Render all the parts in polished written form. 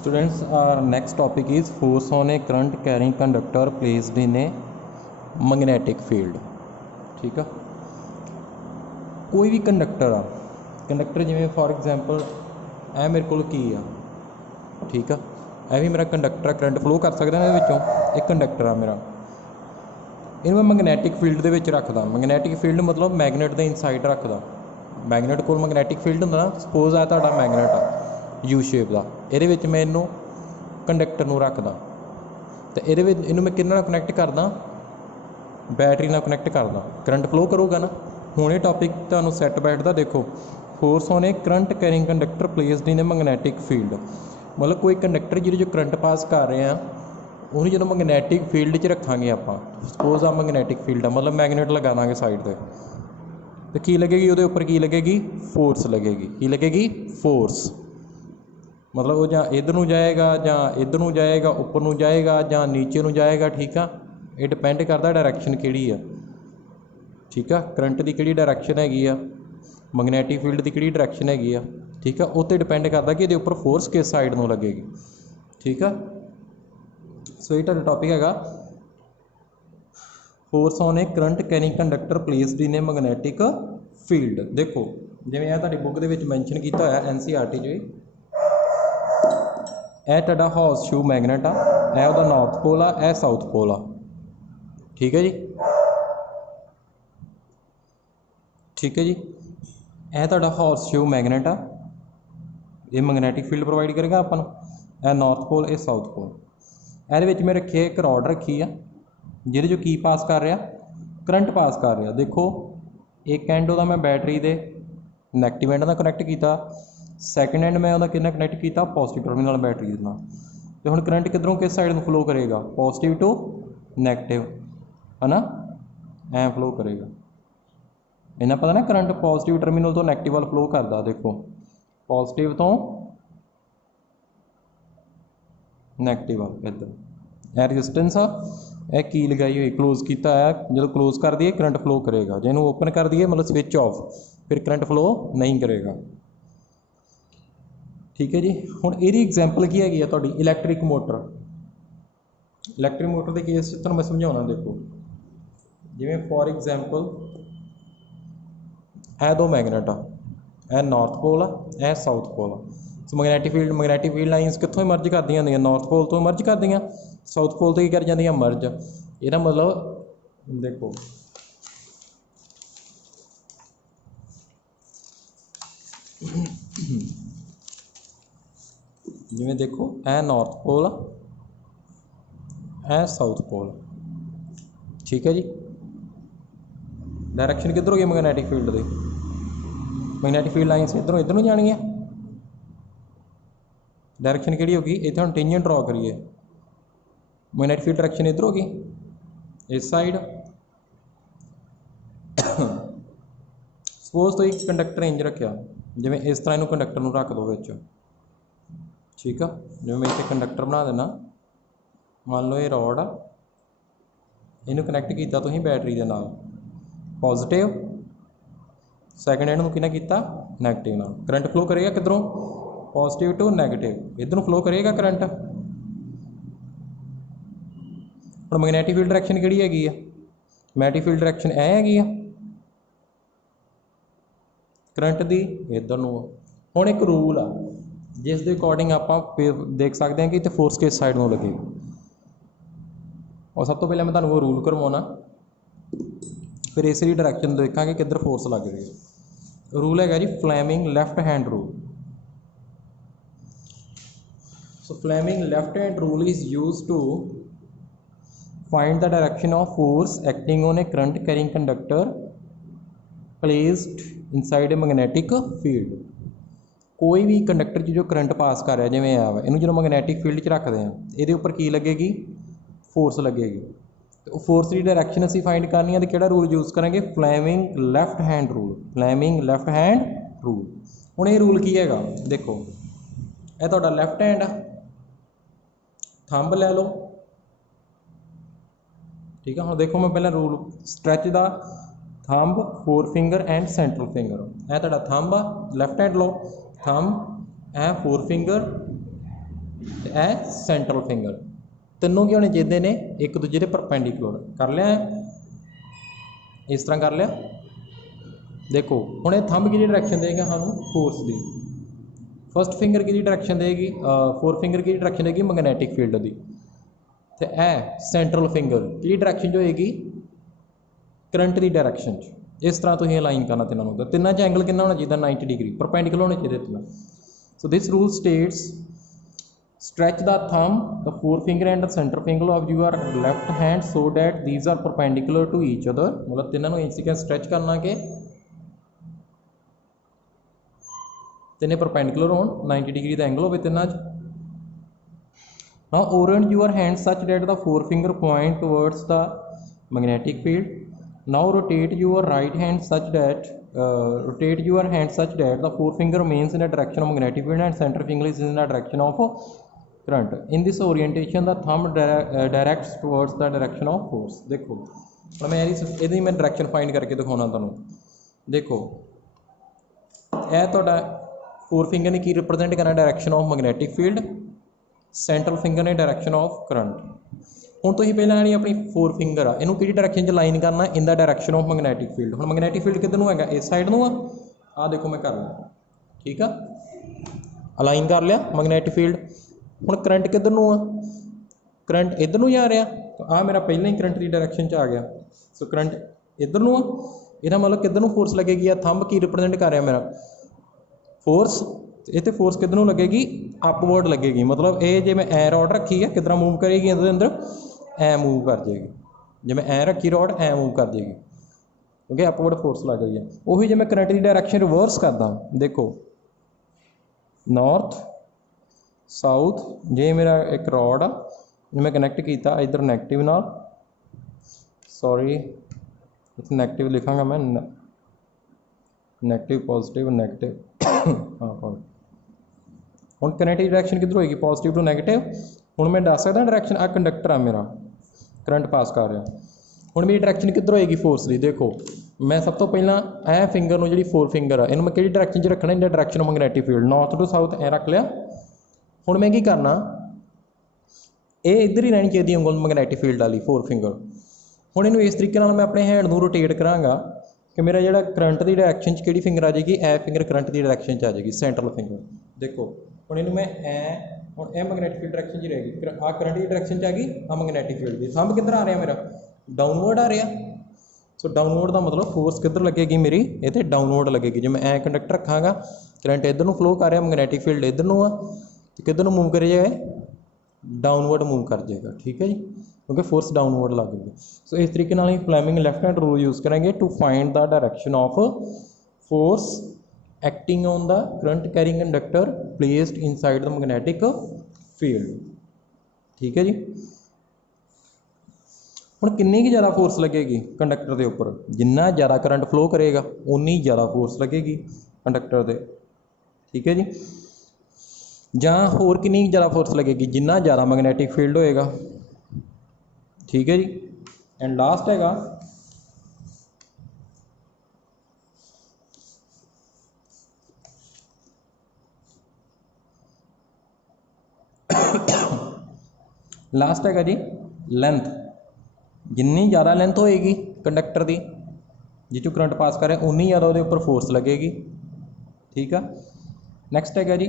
Students, our next topic is force on a current carrying conductor placed in a magnetic field. ठीक है, कोई भी conductor आ conductor जिमें for example ए मेरे को की आ ठीक है, ए भी मेरा कंडक्टर करंट फ्लो कर सकता है विचों एक कंडक्टर आ मेरा इन्हूं मैं मैगनैटिक फील्ड दे विच रखदा। मैगनैटिक फील्ड मतलब मैगनेट दे इनसाइड रखदा। मैगनेट कोल मैगनैटिक फील्ड हुंदा ना, सपोज आ तुहाडा मैगनेट आ यू शेप का, ये मैं इनू कंडक्टर नूं रखदा तो इनू मैं किहदे नाल कनैक्ट करदा, बैटरी नाल कनैक्ट करदा, करंट फ्लो करूगा ना। हुण ये टॉपिक तुहानूं सैट बैठदा। देखो, force on a current carrying conductor placed in A magnetic field, मतलब कोई कंडक्टर जिहदे जो करंट पास कर रहे हैं उन्हें जो मैगनैटिक फील्ड च रखांगे आपां। सपोज आ मैगनैटिक फील्ड आ, मतलब मैगनेट लगा देंगे साइड पर तो की लगेगी, उहदे उपर की लगेगी, फोर्स लगेगी। की लगेगी? फोर्स। मतलब वो जां इधर नूं जाएगा जां इधर नूं जाएगा, उपर नूं जाएगा जां नीचे नूं जाएगा। ठीक है, ये डिपेंड करता डायरैक्शन किहड़ी आ। ठीक है, करंट की किहड़ी डायरैक्शन हैगी आ, मैगनैटिक फील्ड की किहड़ी डायरैक्शन हैगी आ। ठीक है, उस पर डिपेंड करता कि ये उपर फोर्स किस साइड नूं लगेगी। ठीक है, सो ये तुहाडा टॉपिक हैगा force on a current carrying conductor placed in A magnetic field. देखो जिवें यह तुहाडी बुक दे विच मैंशन किया होया NCERT च, यह तुहाडा हॉर्स शू मैगनेट आ, यह उहदा नॉर्थ पोल आ, यह साउथ पोल आ। ठीक है जी, ठीक है जी, यह तुहाडा हॉर्स शू मैगनेट आ, ये मैगनैटिक फील्ड प्रोवाइड करेगा आपां नूं। यह नॉर्थ पोल, ये साउथ पोल। ये मैं रखी एक रॉड रखी है जिहदे जो की पास कर रहा, करंट पास कर रहा। देखो एक एंड उहदा मैं बैटरी दे नैगेटिव एंड नाल कनैक्ट किया, सैकेंड एंड मैं उहदा किहदे कनैक्ट किया, पॉजिटिव टर्मिनल बैटरी दे नाल। तो हुण करंट किधरों किस साइड में फ्लो करेगा, पॉजिटिव टू नैगेटिव, है ना, ऐ फ्लो करेगा। इन्ना पता ना करंट पॉजिटिव टर्मिनल तो नैगेटिव वाल फ्लो करता। देखो पॉजिटिव तो नैगेटिव वाल इधर, यह रजिस्टेंस आ, यह की लगाई हुई क्लोज किया है, जो क्लोज कर दिए करंट फ्लो करेगा, जो इन्हू ओपन कर दिए मतलब स्विच ऑफ, फिर करंट फ्लो नहीं करेगा। ठीक है जी, हुण इहदी एग्जाम्पल की हैगी तुहाडी इलैक्ट्रिक मोटर। इलैक्ट्रिक मोटर के केस तुहानूं मैं समझाउणा। देखो जिवें फॉर एग्जाम्पल ए दो मैगनेट आ, ए नॉर्थ पोल आ, ए साउथ पोल आ। सो मैगनैटिक फील्ड लाइनस कित्थों मर्ज करदियां हुंदियां, नॉर्थ पोल तो मर्ज करदियां, साउथ पोल तो की कर जांदियां, मर्ज। इहदा मतलब देखो जिवें देखो ए नॉर्थ पोल आ, ए साउथ पोल। ठीक है जी, डायरैक्शन किधर हो गई मैगनैटिक फील्ड की, मैगनैटिक फील्ड लाइनस इधरों इधर नूं जाणियां। डायरैक्शन किहड़ी होगी, इत्थे हुण टेंजेंट ड्रॉ करिए, मैगनैटिक फील्ड डायरैक्शन इधर होगी इस साइड। सपोज तो एक कंडक्टर इंज रखा, जिवें इस तरह इनू कंडक्टर नूं रख दो विच। ठीक है, जिवें मैं इत्थे कंडक्टर बना देना, मान लो ये रॉड आ, इनू कनैक्ट किया तुसीं बैटरी दे नाल, पॉजिटिव, सैकेंड एंड नूं किहने कीता, नैगेटिव नाल। करंट फ्लो करेगा किधरों, पॉजिटिव टू नैगेटिव, इधरों फ्लो करेगा करंट। हुण मैगनैटिक फील्ड डायरैक्शन किहड़ी हैगी आ, मैगनैटिक फील्ड डायरैक्शन ऐ हैगी आ करंट दी, इधर नूं। हुण एक रूल आ जिस दे अकॉर्डिंग आपां देख सकते हैं कि इत्थे फोर्स किस साइड में लगेगी। और सब तो पहले मैं तुहानूं वो रूल करवाउणा, फिर इसी डायरैक्शन देखांगे किधर फोर्स लग रही है। रूल हैगा जी Fleming left hand rule. So Fleming left hand rule is use to find the direction of force acting on a current carrying conductor placed inside a magnetic field. कोई भी conductor जो current pass कर रहा है, जिवें आ इनू जो magnetic field च रखते हैं, ये उपर की लगेगी, फोर्स लगेगी। तो फोर्स की डायरैक्शन असीं फाइंड करनी है, तो किहड़ा रूल यूज़ करेंगे, Fleming left hand rule. Fleming left hand rule. हुण ये रूल की हैगा, देखो यह तुहाडा लैफ्ट हैंड आ, थंब लै लो। ठीक है, हुण देखो मैं पहले रूल स्ट्रैच दा, thumb, four finger and central finger. यह तुहाडा थंब आ, लैफ्ट हैंड लो, थंब ए फोर फिंगर ए सेंट्रल फिंगर। तीनों की होने चाहिए ने एक दूजे के परपेंडिकुलर। कर लिया इस तरह कर लिया। देखो हुण ये थंब की डायरैक्शन देगा सानू फोर्स की, फस्ट फिंगर की डायरैक्शन देगी, फोर फिंगर की डायरैक्शन देगी मैगनैटिक फील्ड की, तो यह सेंट्रल फिंगर की डायरैक्शन जो होएगी करंट की डायरैक्शन च। इस तरह तुसीं अलाइन करना तीनों का। तिन्नों च एंगल कितना होना चाहिए 90 डिग्री परपेंडिकुलर होने चाहिए तीनों। So this rule states stretch the thumb, the forefinger and the center finger of your left hand so that these are perpendicular to each other। मतलब तीनों इंच के स्ट्रेच करना के तीनों परपेंडिकुलर हो 90 डिग्री का एंगल हो तीनों। Now orient your hand such that the forefinger point towards the magnetic field। Now rotate your right hand such that the forefinger remains in the direction of magnetic field and center finger is in the direction of current. In this orientation the thumb directs towards the direction of force. देखो हम मैं ये मैं direction find करके दिखाना तुहानूं। देखो यह तुहाडा फोर फिंगर ने की रिप्रजेंट करना direction of magnetic field, central finger ने डायरैक्शन ऑफ करंट। हुण तुसीं पहलां नहीं अपनी फोर फिंगर आ इनू किहड़ी डायरैक्शन च लाइन करना in the direction of magnetic field. हुण मैगनैटिक फील्ड किधर नूं हैगा इस साइड नूं आ देखो मैं कर लिया ठीक आ अलाइन कर लिया मैगनैटिक फील्ड। हुण करंट किधर नूं आ करंट इधर नूं जा रहा तो आ मेरा पहले ही करंट की डायरैक्शन च आ गया। सो करंट इधर नूं आ इहदा मतलब किधर नूं फोर्स लगेगी आ थंब की रिप्रजेंट कर रहा मेरा फोर्स। इत्थे फोर्स किधर नूं लगेगी अपवर्ड लगेगी। मतलब ये जे मैं ऐ रॉड रखी है किधर मूव करेगी इहदे अंदर ऐ मूव कर जाएगी। जे मैं ऐ रखी रॉड ऐ मूव कर जाएगी क्योंकि अपवर्ड फोर्स लग रही है। उही जे मैं करंट की डायरैक्शन रिवर्स करदा देखो नॉर्थ साउथ जे मेरा एक रॉड आ मैं कनैक्ट किया इधर नैगेटिव नाल सॉरी इत्थे नैगेटिव लिखांगा मैं नैगेटिव पॉजिटिव नैगेटिव हाँ हुण करंट की डायरैक्शन किधर होएगी पॉजिटिव टू नैगेटिव। हुण मैं दस सकदा डायरैक्शन आ कंडक्टर आ मेरा करंट पास कर रहा हुण मेरी डायरैक्शन किधर होएगी फोर्स की। देखो मैं सब तो पहला ऐ फिंगर नूं जिहड़ी फोर फिंगर आ इहनूं मैं किहड़ी डायरैक्शन च रखना in direction of magnetic field north to south ऐ रख लिया। हुण मैं की करना ये इधर ही रहनी चाहिए उंगल मैगनैटिक फील्ड वाली फोर फिंगर। हुण इहनूं इस तरीके नाल मैं अपने हैंड नूं रोटेट करांगा कि मेरा जिहड़ा करंट की डायरैक्शन च किहड़ी फिंगर आ जाएगी ऐ फिंगर करंट की डायरैक्शन च आ जाएगी सेंट्रल फिंगर। देखो हुण इहनूं मैं हुण ऐ मैगनैटिक फील्ड डायरैक्शन च रहेगी आ करंट की डायरैक्शन च आ गई आ मैगनैटिक फील्ड की थंब किधर आ रहा मेरा डाउनवर्ड आ रहा। सो डाउनवर्ड का मतलब फोर्स किधर लगेगी मेरी ये डाउनवर्ड लगेगी। जो मैं ऐ कंडक्टर रखांगा करंट इधर नूं फ्लो कर रहा मैगनैटिक फील्ड इधर नूं आ तो किधर नूं मूव कर जाएगा डाउनवर्ड मूव कर जाएगा ठीक है जी क्योंकि फोर्स डाउनवर्ड लग गई। सो इस तरीके नाल Fleming left hand rule use करेंगे to find the direction of force acting on the current carrying conductor placed inside the magnetic field ठीक है जी। हुण कितनी की ज़्यादा फोर्स लगेगी कंडक्टर के उपर जिन्ना ज़्यादा करंट फ्लो करेगा उन्नी ज़्यादा फोर्स लगेगी कंडक्टर से ठीक है जी। जां होर कितनी ज़्यादा फोर्स लगेगी जिन्ना ज़्यादा मैगनैटिक फील्ड होएगा ठीक है जी। एंड लास्ट हैगा लास्ट हैगा जी लेंथ। जिन्नी ज़्यादा लेंथ होएगी कंडक्टर की जिस करंट पास कर रहा उन्नी ज़्यादा वो उपर फोर्स लगेगी ठीक है। नैक्सट है जी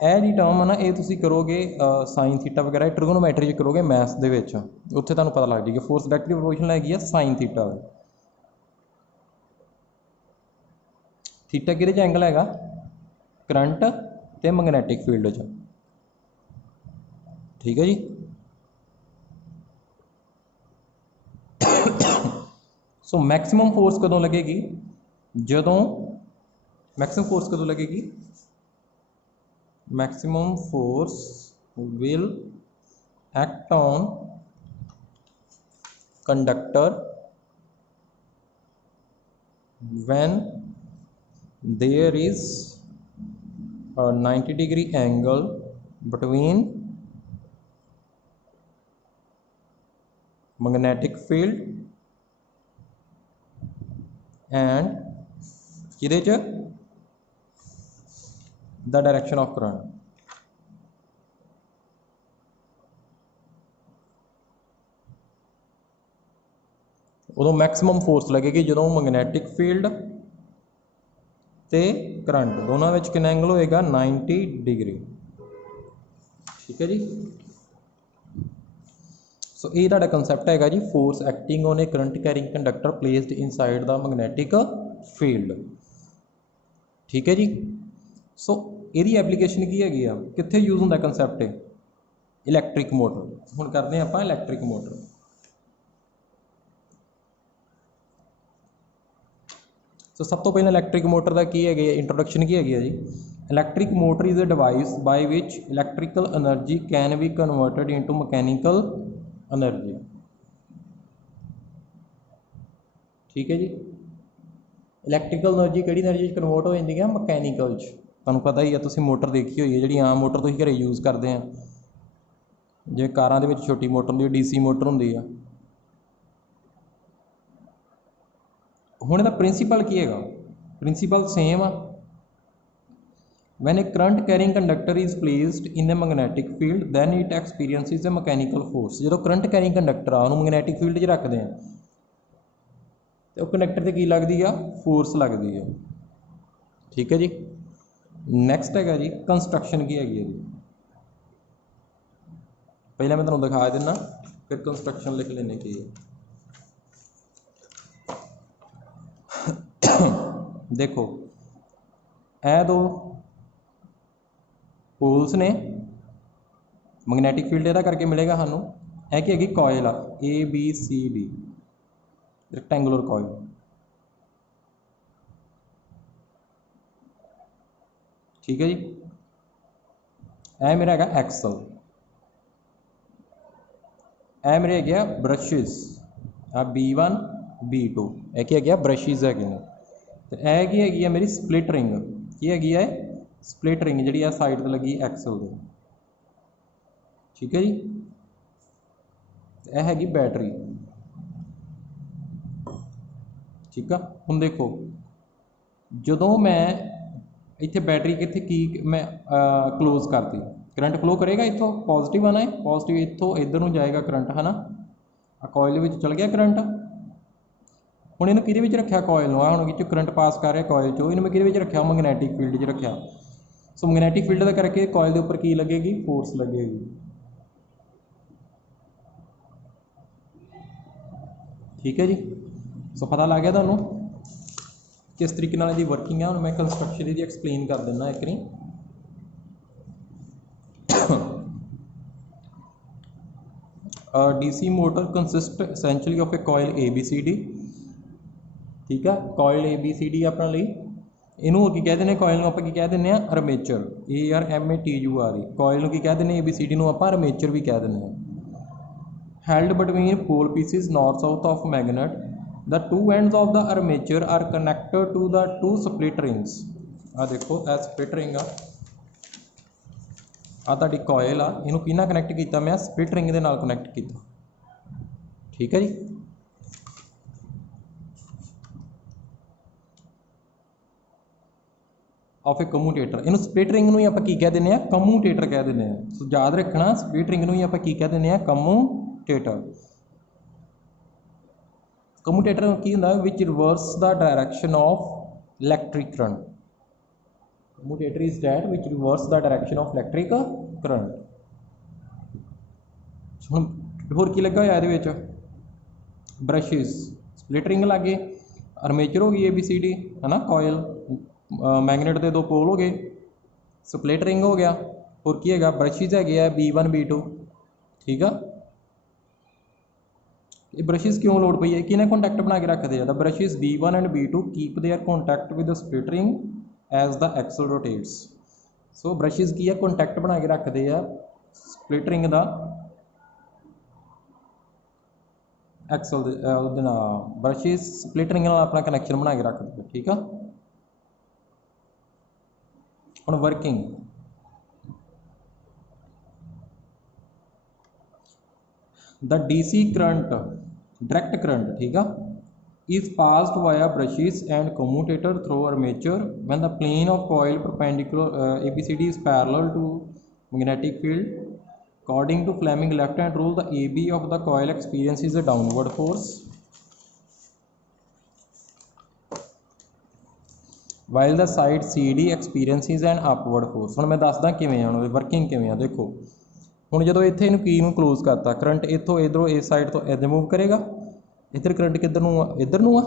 यह जी टर्म है ना ये तुसीं करोगे साइन थीटा वगैरह ट्रिगोनोमैट्री करोगे मैथ्स दे विच उत्थे तुहानूं पता लग जाएगी फोर्स डायरैक्टली प्रोपोर्शनल हैगी साइन थीटा। थीटा किहदे च एंगल हैगा करंट ते मैगनैटिक फील्ड च ठीक है जी। सो मैक्सिमम फोर्स कदों लगेगी जदों मैक्सिमम फोर्स कदों लगेगी maximum force will act on conductor when there is a 90 degree angle between magnetic field and the direction of current उदों मैक्सिमम फोर्स लगेगी जो मैगनैटिक फील्ड तो करंट दोनों में कितना एंगल होएगा 90 डिग्री। ठीक है जी। सो ये तुहाडा कंसैप्ट है जी force acting on a current carrying conductor placed inside the magnetic field. ठीक है जी। सो यदी एप्लीकेशन की हैगी आ कित्थे यूज होंदा कंसैप्ट इलैक्ट्रिक मोटर। हुण करते हैं आप इलैक्ट्रिक मोटर। सो सब तो पहले इलैक्ट्रिक मोटर का की है इंट्रोडक्शन की हैगी जी। Electric motor is a device by which electrical energy can be converted into mechanical energy. ठीक है जी। इलैक्ट्रिकल एनर्जी किहड़ी एनर्जी कन्वर्ट हो जाती है मैकेनिकल च। तुहानूं पता ही है, तुसीं मोटर देखी हुई है जिहड़ी आम मोटर तुसीं घरे यूज़ करते हैं, जे कारां दे विच छोटी मोटर होंदी DC मोटर होंदी है। हुण इहदा प्रिंसीपल की हैगा, प्रिंसीपल सेम आ। When a current carrying conductor is placed in a magnetic field, then it experiences a mechanical force। जो करंट कैरिंग कंडक्टर आ उन्होंने मैगनैटिक फील्ड च रखते हैं तो कंडक्टर से की लगती है फोर्स लगती है। ठीक है जी। नैक्सट है जी कंस्ट्रक्शन की हैगी है जी। पहले मैं तुहानूं दिखा देना फिर कंस्ट्रक्शन लिख लेने की है। देखो ए दो पोल्स ने मैगनैटिक फील्ड इहदा करके मिलेगा सानूं। यह की हैगी कॉयल आ ABCD रेक्टेंगुलर कॉयल। ठीक है जी। यह मेरा है एक्सल, यह मेरे है ब्रशिज आ B1 B2 यह की है ब्रशिज है। तो यह की हैगी मेरी स्प्लिट रिंग की हैगी है स्प्लिट रिंग जी साइड पर लगी एक्सल दे। ठीक है जी। यह हैगी बैटरी। ठीक है। हुण देखो जदों मैं इत्थे बैटरी कित्थे की मैं क्लोज करती करंट फ्लो करेगा इत्थों पॉजिटिव आना है पॉजिटिव इत्थों इधर नूं जाएगा करंट है ना कॉइल विच चल गया करंट। हुण इहनूं किहदे विच रखिया कॉइल नूं हुण विच करंट पास कर रहा कॉइल चों इहनूं मैं किहदे विच रखिया मैगनैटिक फील्ड च रखिया। सो मैगनैटिक फील्ड का करके कॉइल के उपर की लगेगी फोर्स लगेगी। ठीक है जी। सो पता लग गया तुहानूं किस तरीके नाल इहदी वर्किंग है। हुण मैं कंस्ट्रक्शन इहदी एक्सप्लेन कर दिना एक बारी। DC motor consist essentially of A coil ABCD। ठीक है। कॉइल ABCD अपने लिए इनू की कह दें कॉइल आप कह दें आर्मेचर ARMATUR। कॉइल की कह दें ABCD आप आर्मेचर भी कह दें। Held between pole pieces north south of magnet the two ends of the armature are connected to the two split rings. आ देखो ए स्प्लिट रिंग आ तुहाडी कॉइल आ इनू किहनां कनैक्ट किया मैं स्प्लिट रिंग दे नाल कनैक्ट किया। ठीक है जी। ऑफ ए कम्यूटेटर इनू स्प्लिट रिंग नूं आपां की कह दें कम्यूटेटर कह दें। सो याद रखना स्प्लिट रिंग नूं आपां की कह दें कम्यूटेटर। कम्यूटेटर की होंदा which reverse the direction of electric current. Commutator is that which reverse the direction of electric current. हुण होर की लगा होया इहदे विच ब्रशिज स्प्लिट रिंग लग गए आर्मेचर हो गई ABCD है ना कॉयल मैगनेट के दो पोल हो गए स्प्लिट रिंग हो गया होर की है ब्रशिज है B1 B2। ठीक है। ये ब्रशिज क्यों लोड़ पई है किन्हें कॉन्टैक्ट बना के रखते हैं the brushes B1 and B2 keep their contact with the split ring as the axle rotates. So brushes की है कॉन्टैक्ट बना के रखते हैं स्प्लिट रिंग का एक्सल ब्रशिज स्प्लिट रिंग अपना कनैक्शन बना के रखते हैं। ठीक है। हुण working the DC current direct current. ठीक है। is passed via brushes and commutator through armature when the plane of coil perpendicular ABCD is parallel to magnetic field. According to Fleming left hand rule, the AB of the coil experiences a downward force while the side CD experiences and upward force. ਹੁਣ ਮੈਂ ਦੱਸਦਾ ਕਿਵੇਂ ਆ ਉਹਨਾਂ ਦੀ working ਕਿਵੇਂ ਆ। ਦੇਖੋ ਹੁਣ ਜਦੋਂ ਇੱਥੇ ਇਹਨੂੰ ਕੀ ਨੂੰ ਕਲੋਜ਼ ਕਰਤਾ, ਕਰੰਟ ਇੱਥੋਂ ਇੱਧਰੋਂ ਇਸ ਸਾਈਡ ਤੋਂ ਇੱਧਰ ਮੂਵ ਕਰੇਗਾ, ਇੱਧਰ ਕਰੰਟ ਕਿੱਧਰ ਨੂੰ ਆ, ਇੱਧਰ ਨੂੰ ਆ।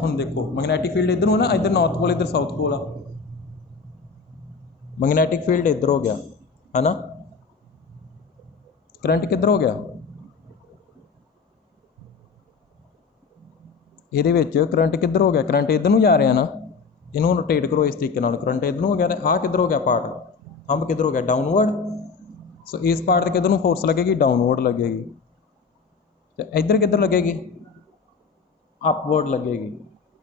ਹੁਣ ਦੇਖੋ ਮੈਗਨੈਟਿਕ ਫੀਲਡ ਇੱਧਰ ਨੂੰ ਨਾ, ਇੱਧਰ ਨਾਰਥ ਪੋਲ ਇੱਧਰ ਸਾਊਥ ਪੋਲ ਆ, ਮੈਗਨੈਟਿਕ ਫੀਲਡ ਇੱਧਰ ਹੋ ਗਿਆ ਹੈ ਨਾ, ਕਰੰਟ ਕਿੱਧਰ ਹੋ ਗਿਆ, ਇਹਦੇ ਵਿੱਚ ਕਰੰਟ ਕਿੱਧਰ ਹੋ ਗਿਆ, ਕਰੰਟ ਇੱਧਰ ਨੂੰ ਜਾ ਰਿਹਾ ਨਾ, ਇਹਨੂੰ ਰੋਟੇਟ ਕਰੋ ਇਸ ਤਰੀਕੇ ਨਾਲ, ਕਰੰਟ ਇੱਧਰ ਨੂੰ ਹੋ ਗਿਆ ਤੇ ਆਹ ਕਿੱਧਰ ਹੋ ਗਿਆ ਪਾਰਟ, ਥੰਬ ਕਿੱਧਰ ਹੋ ਗਿਆ, ਡਾਊਨਵਰਡ। ਸੋ ਇਸ ਪਾਰਟ ਤੇ ਕਿੱਧਰ ਨੂੰ ਫੋਰਸ ਲੱਗੇਗੀ, ਡਾਊਨਵਰਡ ਲੱਗੇਗੀ, ਤੇ ਇੱਧਰ ਕਿੱਧਰ ਲੱਗੇਗੀ, ਅਪਵਰਡ ਲੱਗੇਗੀ।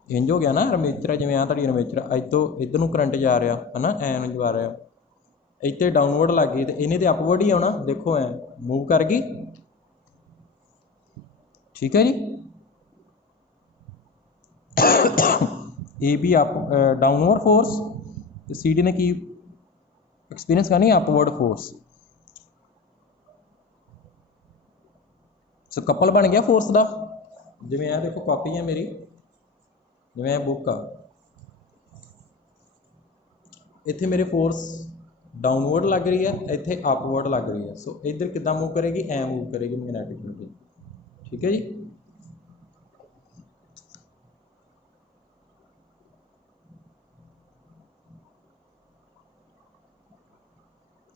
ਇੰਜ ਹੋ ਗਿਆ ਨਾ ਆਰਮੇਚਰ, ਜਿਵੇਂ ਆ ਤੁਹਾਡੀ ਆਰਮੇਚਰ, ਅੱਜ ਤੋਂ ਇੱਧਰ ਨੂੰ ਕਰੰਟ ਜਾ ਰਿਹਾ ਹੈ ਨਾ, ਐਂ ਨੂੰ ਜਾ ਰਿਹਾ, ਇੱਥੇ ਡਾਊਨਵਰਡ ਲੱਗ ਗਈ ਤੇ ਇਹਨੇ ਤੇ ਅਪਵਰਡ ਹੀ ਆਉਣਾ। ਦੇਖੋ ਐ ਮੂਵ ਕਰ ਗਈ, ਠੀਕ ਹੈ ਜੀ। A be up downward force, तो सी डी ने की एक्सपीरियंस करनी अपवर्ड फोर्स। सो कपल बन गया फोर्स का। जिवें यह देखो कॉपी है मेरी, जिवें यह बुक आ, इत्थे मेरे फोर्स डाउनवर्ड लग रही है, इत्थे अपवर्ड लग रही है। सो इधर कितना मूव करेगी, ऐ मूव करेगी मैग्नैटिक फील्ड, ठीक है जी।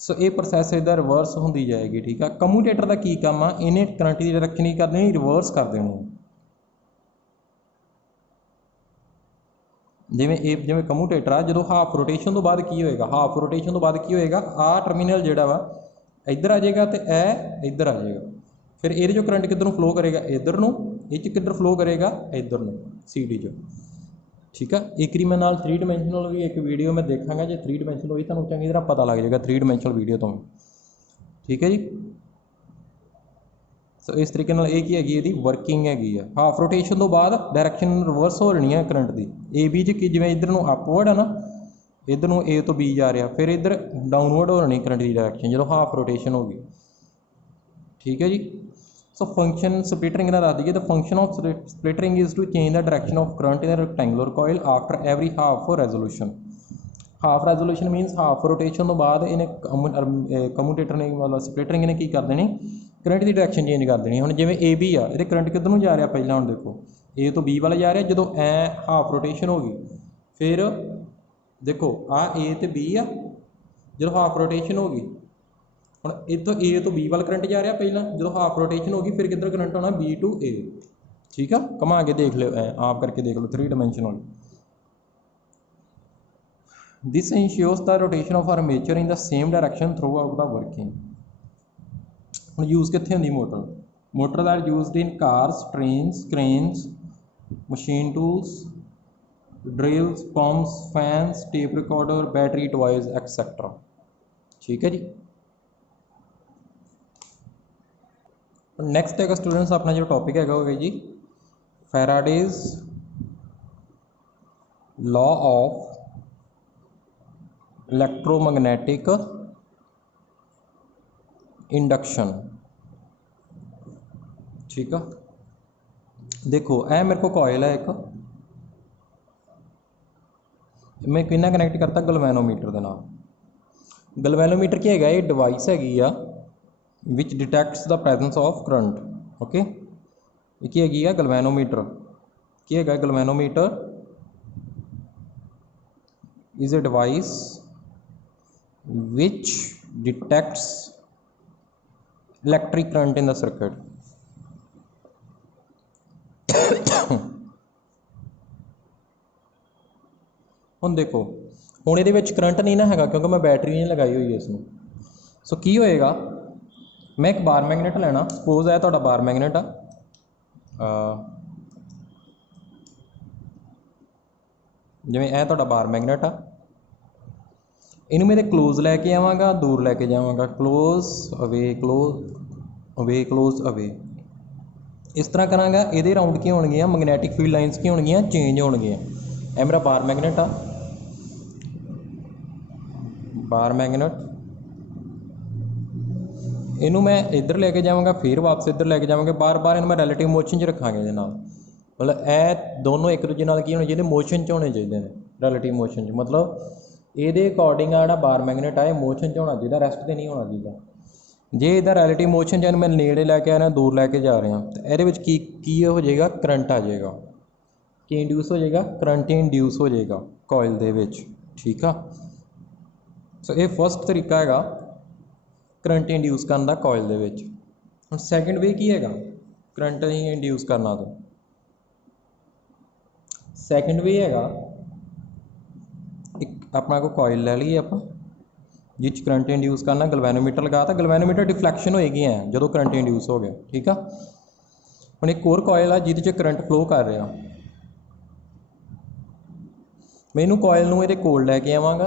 सो ये प्रोसैस इधर रिवर्स होती जाएगी, ठीक है। कम्यूटेटर का की काम आ, इन्हें करंट की डायरेक्शन नहीं करनी, रिवर्स कर देनी। जिवें कम्यूटेटर आ, जो हाफ रोटेशन तो बाद की होएगा, हाफ रोटेशन तो बाद की होएगा, आ टर्मीनल जिहड़ा वा इधर आ जाएगा तो ए इधर आ जाएगा। फिर ये जो करंट किधर फ्लो करेगा, इधर नूं, ये किधर फ्लो करेगा, इधर नूं CD च, ठीक है। एक मैं नाल 3 डिमेंशनल भी एक वीडियो मैं देखांगा, जो 3 डिमेंशनल होगी तो चंगी तरह पता लग जाएगा 3 डिमेंशनल वीडियो तो, ठीक है जी। सो इस तरीके नाल ये की हैगी, इहदी वर्किंग हैगी है। हाफ रोटेशन तो बाद डायरैक्शन रिवर्स हो जानी है करंट की। ए बी च कि जिवें इधर नूं अपवर्ड है ना, इधर नूं A तो B जा रहा, फिर इधर डाउनवर्ड हो जानी करंट की डायरैक्शन जो हाफ रोटेशन होगी, ठीक है जी। सो फंक्शन स्प्लिटरिंग का दस दीजिए। The function of split ring is to change the direction of current in the rectangular coil after every half resolution. Half resolution minus half rotation तो बाद इन्हें कम्यूटेटर ने मतलब स्प्लिटरिंग ने की कर देनी, करंट की डायरेक्शन चेंज कर देनी। हुण जिवें A B आ, ये करंट किधर जा रहा, पहला हुण देखो A तो B वाले जा रहा, जो ऐ हाफ रोटेशन होगी, फिर देखो आ A तो B आ, जो हाफ रोटेशन होगी, ਹੁਣ ਇੱਥੋਂ A ਤੋਂ B ਵੱਲ ਕਰੰਟ ਜਾ ਰਿਹਾ ਪਹਿਲਾਂ, ਜਦੋਂ ਹਾਫ ਰੋਟੇਸ਼ਨ ਹੋ ਗਈ ਫਿਰ ਕਿੱਧਰ ਕਰੰਟ ਆਉਣਾ, B to A, ਠੀਕ ਆ। ਘੁਮਾ ਕੇ ਦੇਖ ਲਿਓ, ਆਪ ਕਰਕੇ ਦੇਖ ਲਓ 3 dimensional. This ensures the rotation of armature in the same direction throughout the working। ਹੁਣ ਯੂਜ਼ ਕਿੱਥੇ ਹੁੰਦੀ motor, motor are used in cars, trains, cranes, machine tools, drills, pumps, fans, tape recorder, battery toys etcetera, ठीक है जी। Next है students अपना जो topic है होगा जी, फैराडेज लॉ ऑफ इलैक्ट्रोमैग्नेटिक इंडक्शन, ठीक है। देखो ए मेरे को कॉयल है एक, मैं किन्ना कनैक्ट करता गलवैनोमीटर के नाल। गलवैनोमीटर की है ये डिवाइस हैगी आ which detects the presence of current, okay. ये की हैगी आ गलवैनोमीटर, की है galvanometer is a device which detects electric current in the circuit. हुण देखो हुण इहदे विच करंट नहीं ना हैगा क्योंकि मैं बैटरी नहीं लगाई हुई है इसमें। सो की होएगा, मैं एक बार मैगनेट लेना, सपोज है तुहाडा बार मैगनेट आ, जिवें यह तुहाडा बार मैगनेट आ, इनू मेरे क्लोज लैके आवांगा, दूर लैके जावांगा, close away, close away, close away, इस तरह करांगा। इहदे राउंड की होणगियां, मैगनैटिक फील्ड लाइनस की होणगियां, चेंज होणगियां। यह मेरा बार मैगनेट आ, बार मैगनेट, इनू मैं इधर लैके जावांगा, फिर वापस इधर लैके जावांगा, बार बार इन मैं रैलेटिव मोशन च रखांगा, ये मतलब ए दोनों एक दूजे नाल की होने चाहिए, मोशन च होने चाहिए ने, रिलेटिव मोशन च। मतलब ये अकॉर्डिंग आ बार मैगनेट है मोशन च होना चाहिए, रेस्ट तो नहीं होना चाहिए। जे इधर रिलेटिव मोशन च मैं नेड़े लैके आ रहा दूर लैके जा रहा तो ये की हो जाएगा, करंट आ जाएगा, कि इंड्यूस हो जाएगा, करंट इंड्यूस हो जाएगा कॉइल दे विच। ठीक है, सो ये फस्ट तरीका है करंट इंड्यूस करने का कॉइल दे विच। हुण सैकेंड वे की है करंट इंड्यूस करना, तो सैकेंड वे है एक अपना को कॉइल लै लीए आप जिस करंट इंड्यूस करना, गलवैनोमीटर लगा, तो गलवैनोमीटर डिफ्लैक्शन होएगी है जो करंट इंड्यूस हो गया। ठीक है, हुण एक होर कॉइल है जिहदे करंट फ्लो कर रहा, मैं इनू कॉइल नूं इहदे कोल लैके आवांगा,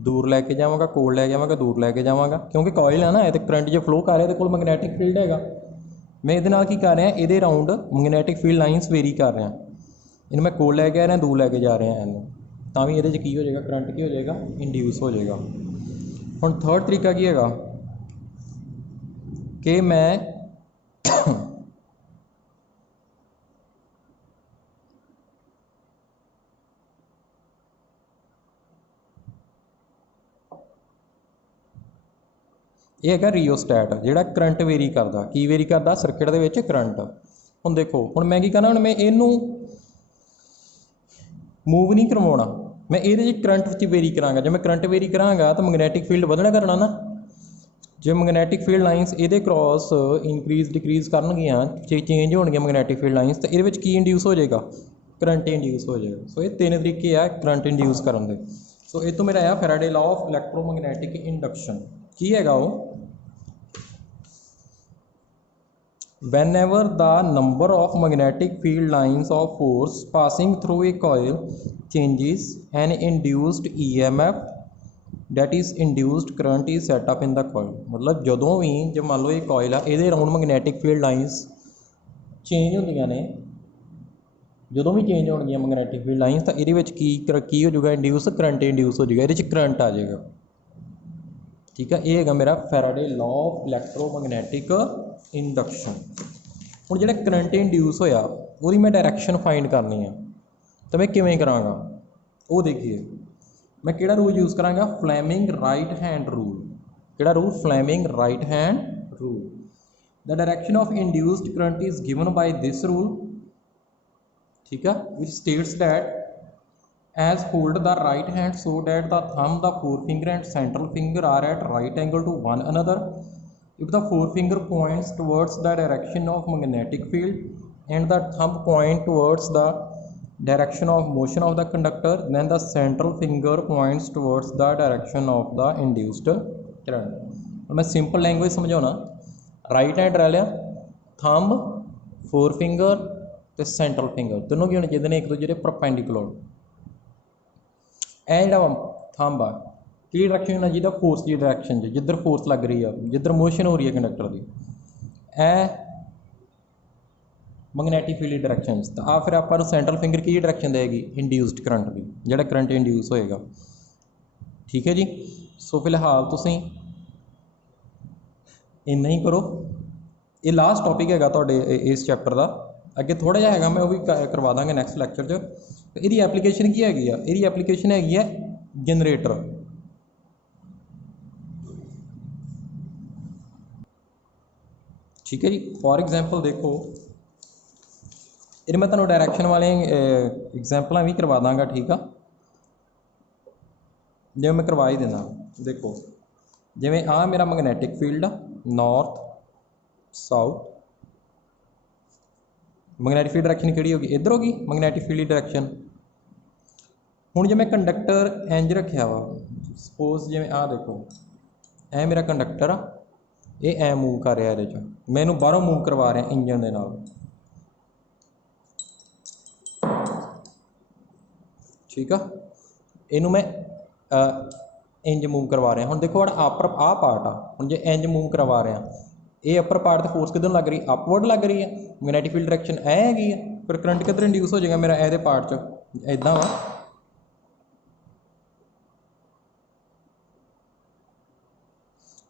दूर लैके जावांगा, कोल लैके आवांगा, दूर लैके जावांगा, क्योंकि कॉइल है ना ये करंट जो फ्लो कर रहा है, कोल मैगनैटिक फील्ड है। मैं ये की कर रहा, ये round magnetic field lines vary कर रहा, इन मैं कोल लैके आ रहा, दूर लैके जा रहा इनू, तो भी ये की हो जाएगा, करंट की हो जाएगा, इंड्यूस हो जाएगा। हुण थर्ड तरीका की है कि मैं ये है रियोस्टैट जिहड़ा करंट वेरी करता, की वेरी करता सर्किट दे विच करंट। हुण देखो, हुण मैं की करना, हुण मैं इनू मूव नहीं करवाउणा, मैं ये करंट वेरी करांगा। जब मैं करंट वेरी करांगा तो मैगनैटिक फील्ड वधना करना ना, जो मैगनैटिक फील्ड लाइनस ये क्रॉस इनक्रीज डिक्रीज करनगियां, चेंज होणगियां मैगनैटिक फील्ड लाइनस, तो ये की इंड्यूस हो जाएगा, करंट इंड्यूस हो जाएगा। सो ये तीन तरीके आ करंट इंड्यूस करने के। सो ये तो मेरा आया फैराडे लॉ ऑफ इलैक्ट्रोमैगनैटिक इंडक्शन। की है वो, whenever the number of magnetic field lines of force passing through a coil changes, an induced EMF that is induced current is set up in the coil। मतलब जदों भी जो मान लो ये coil है ये round magnetic field lines change होंदियां ने, जदों भी चेंज होणगियां मैगनैटिक फील्ड लाइनस, तो ये की हो जाएगा, इंड्यूस करंट इंड्यूस हो जाएगा, ये करंट आ जाएगा। ठीक है, ये है मेरा फैराडे लॉ ऑफ इलैक्ट्रोमैगनैटिक इंडक्शन। हुण जिहड़ा करंट इंड्यूस होया उहदी मैं डायरैक्शन फाइंड करनी है, तो मैं किवें करांगा वो देखिए। मैं किहड़ा रूल यूज़ करांगा, फ्लैमिंग राइट हैंड रूल। किहड़ा rule, Fleming right hand rule. The direction of induced current is given by this rule. ठीक है, which states that as hold the right hand so that the thumb, the forefinger and central finger are at right angle to one another. If the forefinger points towards the direction of magnetic field and the thumb point towards the direction of motion of the conductor, then the central finger points towards the direction of the induced current। मैं simple language समझाना, right hand रह लिया, thumb, फोरफिंगर तो central finger दोनों की होने चाहिए ने एक दूसरे के परपेंडिकुलर। ए जो थंब आ कि डायरैक्शन होना चाहिए, फोर्स की डायरैक्शन जिधर फोर्स लग रही है, जिधर मोशन हो रही है कंडक्टर की, ए मैगनैटिक फील्ड डायरैक्शन। तो आ फिर आप सेंट्रल फिंगर की डायरैक्शन देगी, इंड्यूस्ड करंट की, जो करंट इंड्यूस होएगा। ठीक है जी, सो फिलहाल तुम इन्ना ही करो। ये लास्ट टॉपिक है तुहाडे इस चैप्टर का, अगे थोड़ा जिहा है मैं वो भी करवा दांगे नैक्सट लैक्चर च। ਇਹਦੀ एप्लीकेशन की हैगी आ, ਇਹਦੀ एप्लीकेशन हैगी है जनरेटर। ठीक है जी, फॉर एग्जाम्पल देखो ये मैं तुहानूं डायरैक्शन वाले एग्जाम्पल भी करवा दांगा। ठीक है, जिवें मैं करवा ही देना, देखो जिवें आ मेरा magnetic field north south, magnetic field direction किहड़ी होगी, इधर होगी मैगनैटिक फील्ड डायरैक्शन। हुण जे मैं कंडक्टर इंज रखिया वा, सपोज जिवें आ देखो ए मेरा कंडक्टर आ, ये ऐ मूव कर रहा, ये मैं इनू बाहरों मूव करवा रहा इंजन दे नाल। ठीक है, इनू मैं इंज मूव करवा रहा। हुण देखो अपर आ पार्ट आ, हुण जे इंज मूव करवा रहा, ये अपर पार्ट तो फोर्स किधर लग रही, अपवर्ड लग रही है, मैगनैटिक फील्ड डायरैक्शन ऐ हैगी है, फिर करंट किधर इंड्यूस हो जाएगा मेरा ए पार्ट च, इदां वा।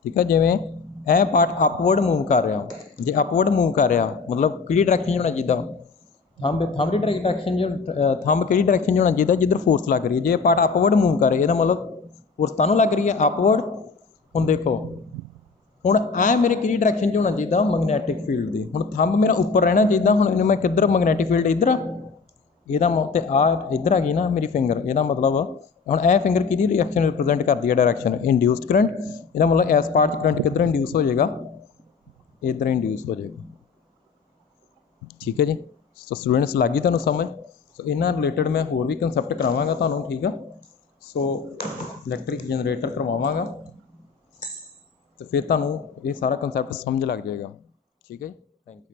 ठीक है, जिवें ए पार्ट अपवर्ड मूव कर रहा, जो अपवर्ड मूव कर रहा मतलब कि डायरैक्शन होना चाहिए, ਥੰਬ ਦੀ ਡਾਇਰੈਕਸ਼ਨ ਜੋ ਥੰਬ ਕਿਹੜੀ ਡਾਇਰੈਕਸ਼ਨ 'ਚ ਹੋਣਾ ਚਾਹੀਦਾ ਜਿੱਧਰ ਫੋਰਸ ਲੱਗ ਰਹੀ ਹੈ। ਜੇ ਪਾਰਟ ਅਪਵਰਡ ਮੂਵ ਕਰੇ ਇਹਦਾ ਮਤਲਬ ਫੋਰਸ ਤੁਹਾਨੂੰ ਲੱਗ ਰਹੀ ਹੈ ਅਪਵਰਡ। ਹੁਣ ਦੇਖੋ ਹੁਣ ਇਹ ਮੇਰੇ ਕਿਹੜੀ ਡਾਇਰੈਕਸ਼ਨ 'ਚ ਹੋਣਾ ਚਾਹੀਦਾ ਮੈਗਨੈਟਿਕ ਫੀਲਡ ਦੀ। ਹੁਣ ਥੰਬ ਮੇਰਾ ਉੱਪਰ ਰਹਿਣਾ ਚਾਹੀਦਾ। ਹੁਣ ਇਹਨੂੰ ਮੈਂ ਕਿੱਧਰ ਮੈਗਨੈਟਿਕ ਫੀਲਡ ਇੱਧਰ ਆ, ਇਹਦਾ ਤੇ ਆ ਇੱਧਰ ਆ ਗਈ ਨਾ ਮੇਰੀ ਫਿੰਗਰ। ਇਹਦਾ ਮਤਲਬ ਹੁਣ ਇਹ ਫਿੰਗਰ ਕਿਹਦੀ ਰਿਐਕਸ਼ਨ ਰਿਪਰੈਜ਼ੈਂਟ ਕਰਦੀ ਹੈ ਡਾਇਰੈਕਸ਼ਨ ਇੰਡਿਊਸਡ ਕਰੰਟ। ਇਹਦਾ ਮਤਲਬ ਇਸ ਪਾਰਟ 'ਚ ਕਰੰਟ ਕਿੱਧਰ ਇੰਡਿਊਸ ਹੋ ਜਾਏਗਾ, ਇੱਧਰ ਇੰਡਿਊਸ ਹੋ ਜਾਏਗਾ। ਠੀਕ ਹੈ ਜੀ। ਸੋ ਸਟੂਡੈਂਟਸ ਲੱਗ ਗਈ ਤੁਹਾਨੂੰ ਸਮਝ। ਸੋ ਇਹਨਾਂ ਰਿਲੇਟਡ ਮੈਂ ਹੋਰ ਵੀ ਕੰਸੈਪਟ ਕਰਾਵਾਂਗਾ ਤੁਹਾਨੂੰ। ਠੀਕ ਆ। ਸੋ ਇਲੈਕਟ੍ਰਿਕ ਜਨਰੇਟਰ ਕਰਵਾਵਾਂਗਾ ਅਤੇ ਫਿਰ ਤੁਹਾਨੂੰ ਇਹ ਸਾਰਾ ਕੰਸੈਪਟ ਸਮਝ ਲੱਗ ਜਾਏਗਾ। ਠੀਕ ਹੈ ਜੀ। Thank you.